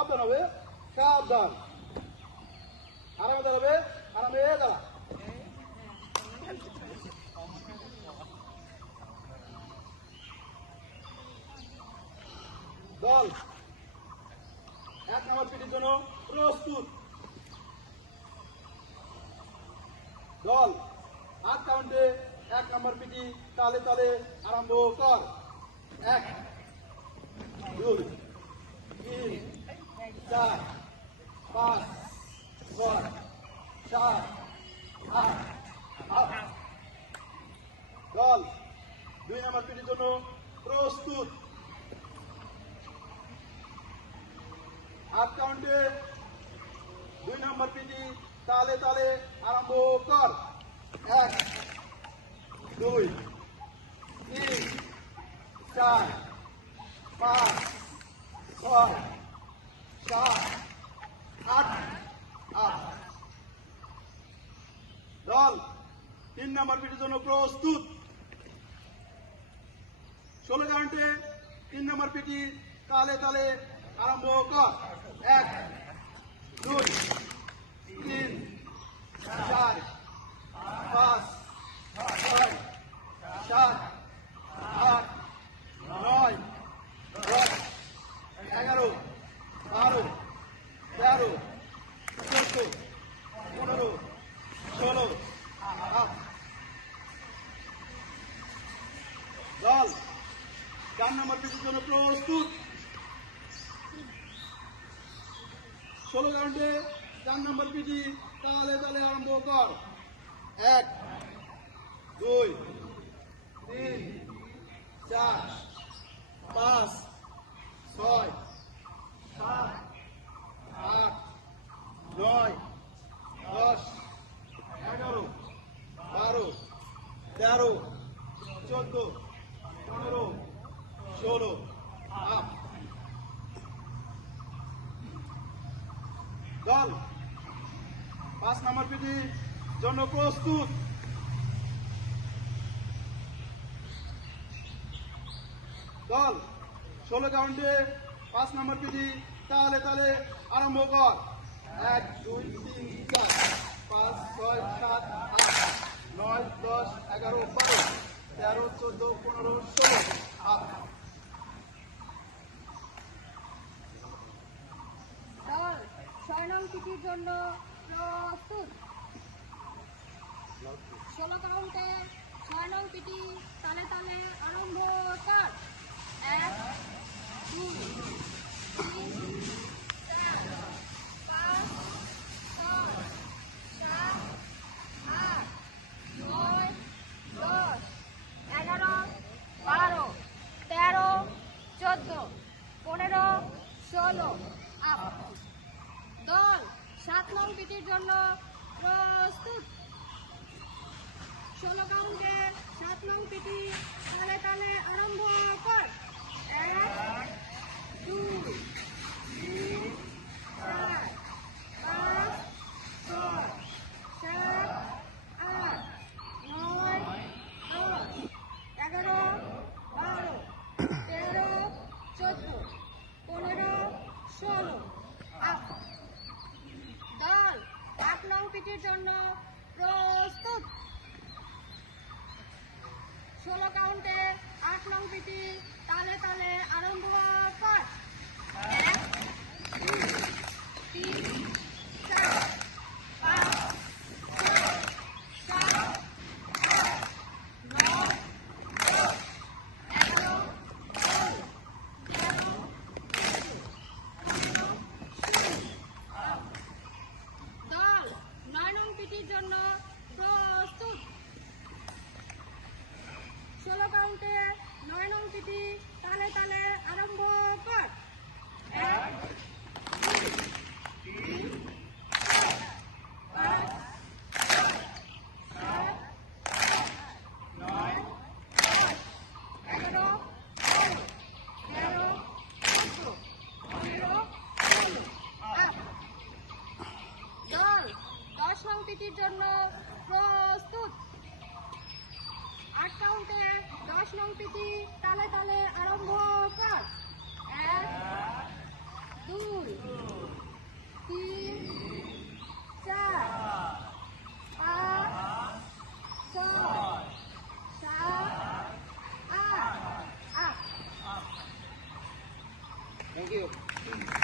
সাবধান হবে, সাবধান। আরামে দাঁড়াবে, আরামে দাঁড়া। দল। এক নম্বর পিটির জন্য প্রস্তুত। দল আট কাউন্টে এক নম্বর পিটি তালে তালে আরম্ভ কর। এক, দুই তিন চার পাঁচ ছয় সাত আট আট দল দুই নম্বর পিটির জন্য প্রস্তুত আট কাউন্টে দুই নম্বর পিটি তালে তালে আরম্ভ কর এক দুই তিন চার পাঁচ ছয় সাত আট আট দল তিন নম্বর পিটির জন্য প্রস্তুত ষোলো কাউন্টে তিন নম্বর পিটি তালে তালে আরম্ভ কর। এক, দুই, তিন, চার, পাঁচ, ছয়, সাত, আট, নয়, দশ, এগারো, বারো, তেরো, চোদ্দ, পনেরো, ষোলো দল। চার নম্বর জন্য প্রস্তুত। ষোলো রাউন্ডে চার নম্বর পিটি তালে তালে আরম্ভ কর। এক, দুই, তিন, চার, পাঁচ, ছয়, সাত, আট, নয়, দশ, এগারো, বারো, তেরো, চোদ্দ, পনেরো ষোলো দল, পাঁচ নম্বর পিটি জন্য প্রস্তুত। দল, ষোলো কাউন্টে পাঁচ নম্বর পিটি তালে তালে আরম্ভ কর। এক, দুই, তিন, চার, পাঁচ, ছয়, সাত, আট, নয়, দশ, এগারো, বারো, তেরো, চোদ্দ, পনেরো, ষোলো, আট দল পিটির জন্য প্রস্তুত। ষোলো কাউন্টে ছয় নং পিটি তালে তালে আরম্ভ কর এক দুই তিন চার পাঁচ ছয় সাত আট নয় দশ এগারো বারো তেরো চোদ্দ পনেরো ষোলো আট দল সাত নং পিটির জন্য প্রস্তুত। ষোলো কাউন্টে সাত নং পিটি তালে তালে আরম্ভ কর এক দুই তিন চার পাঁচ ছয় সাত আট নয় দশ এগারো বারো তেরো চোদ্দ পনেরো ষোলো আট দল এক জন্য প্রস্তুত। ষোলো কাউন্টে আট নং পিটি তালে তালে আরম্ভ এক দুই তিন রাজনীতির জন্য প্রস্তুত। আট কাউন্টে দশ নং পিটি তালে তালে আরম্ভ কর। এক, দুই, তিন, চার।